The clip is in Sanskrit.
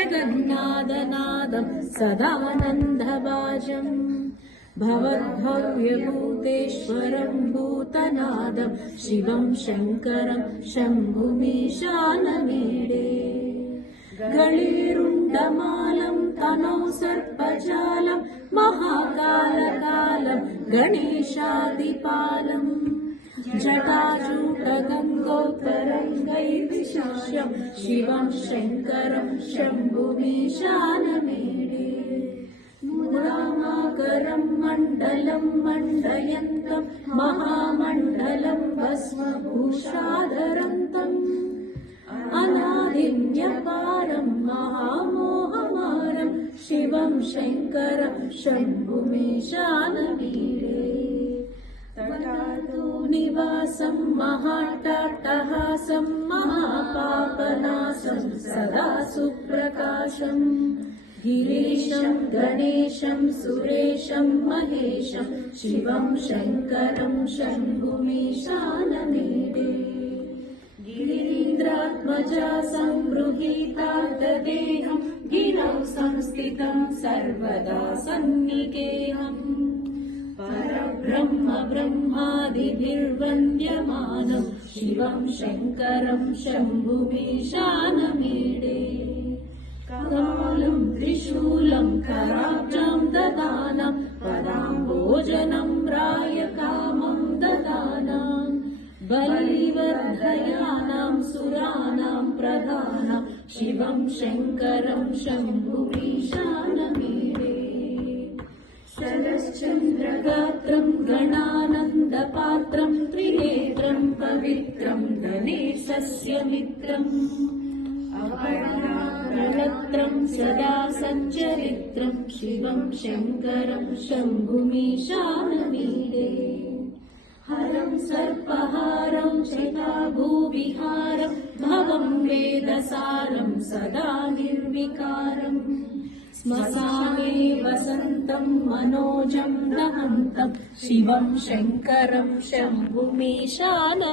जगन्नादनादं सदानन्दभाजम् भवद्भव्यभूतेश्वरं भूतनादं शिवं शङ्करं शम्भुमीशानमीडे गणेरुण्डमालं तनौ सर्पजालं महाकालकालं गणेशादिपालम् जटाजूटगङ्गोत्तरङ्गैर्विशास्यं शिवं शङ्करं शम्भुमीशानमीडे मुदामाकरं मण्डलं मण्डयन्तं महामण्डलं भस्मभूषाधरन्तम् अनादिन्यपारं महामोहमारं शिवं शङ्करं शम्भुमीशानमीडे तटातो निवासं महाट्टहासं महापापनाशं सदा सुप्रकाशम् गिरीशं गणेशं सुरेशं महेशं शिवं शङ्करं शम्भुमीशानमीडे गिरीन्द्रात्मजा संगृहीतार्थदेहं गिरौ संस्थितं सर्वदा सन्निकेहम् परब्रह्म ब्रह्मादिभिर्वन्द्यमानं शिवं शङ्करं शम्भुमीशानमीडे कपालं त्रिशूलं कराब्जं ददानं पदाम्बोजनं रायकामं ददानं बलिवर्धयानां सुराणां प्रधानं शिवं शङ्करं शम्भुमीशानमीडे शरश्चन्द्रगात्रं गणानन्दपात्रं त्रिनेत्रं पवित्रं गणेशस्य मित्रम् अपरात्रं सदा सच्चरित्रं शिवं शङ्करं शम्भुमीशानमीडे हरं सर्पहारं चिताभूविहारं भवं वेदसारं सदा निर्विकारम् श्मशाने वसन्तं मनोजं नहन्तं शिवं शङ्करं शम्भुमीशानमीडे।